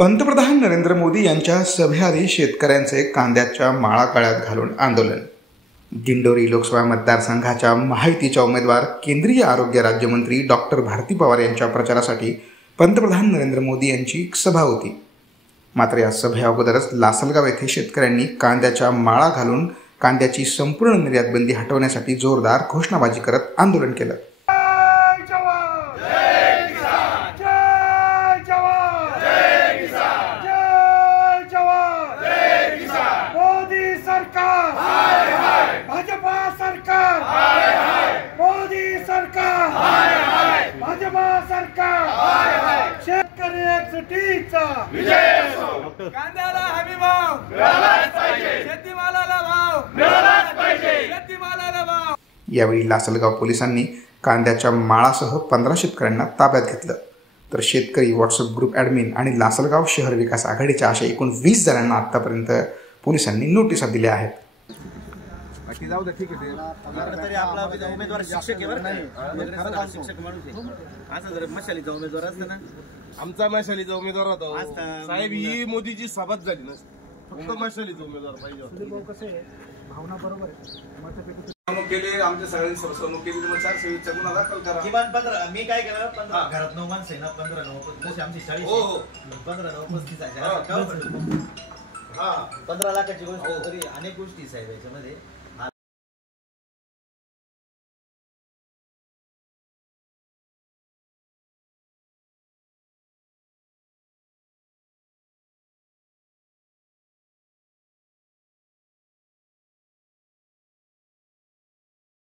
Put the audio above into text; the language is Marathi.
पंतप्रधान नरेंद्र मोदी यांच्या सभेआधी शेतकऱ्यांचे कांद्याच्या माळा गळ्यात घालून आंदोलन। दिंडोरी लोकसभा मतदारसंघाच्या महायुतीच्या उमेदवार केंद्रीय आरोग्य राज्यमंत्री डॉक्टर भारती पवार यांच्या प्रचारासाठी पंतप्रधान नरेंद्र मोदी यांची सभा होती। मात्र या सभेअगोदरच लासलगाव येथे शेतकऱ्यांनी कांद्याच्या माळा घालून कांद्याची संपूर्ण निर्यात बंदी हटवण्यासाठी जोरदार घोषणाबाजी करत आंदोलन केलं। कांद्याला हमी भाव मिळालाच पाहिजे, शेतीमालाला भाव मिळालाच पाहिजे, शेतीमालाला भाव। यावेळी लासलगाव पोलिसांनी कांद्याच्या माळासह 15 शेतकऱ्यांना ताब्यात घेतलं, तर शेतकरी व्हॉट्सअप ग्रुप ॲडमिन आणि लासलगाव शहर विकास आघाडीच्या अशा एकूण 20 जणांना आतापर्यंत पोलिसांनी नोटिसा दिल्या आहेत। जाऊ दे, ठीक आहे। तरी आपला उमेदवार शिक्षक आहे बरं का, शिक्षक माणूस आहे। असं जर मशालीचा उमेदवार असता ना, आमचा मशालीचा उमेदवार होता साहेब, ही मोदीची सभाच झाली नसती, फक्त मशालीचा उमेदवार पाहिजे। कसं आहे, भावना बरोबर आहे, केले आमच्या सगळ्यांनी फसवणूक केली, मग 424 गुन्हा दाखल करा। किमान 15 मी काय केलं, 15 घरात 9 माणसं आहे ना, 15 9 जशी आमची 40 हो 15 9 35 आहे। 15 लाखाची गोष्ट तरी अनेक गोष्टी साहेब याच्यामध्ये।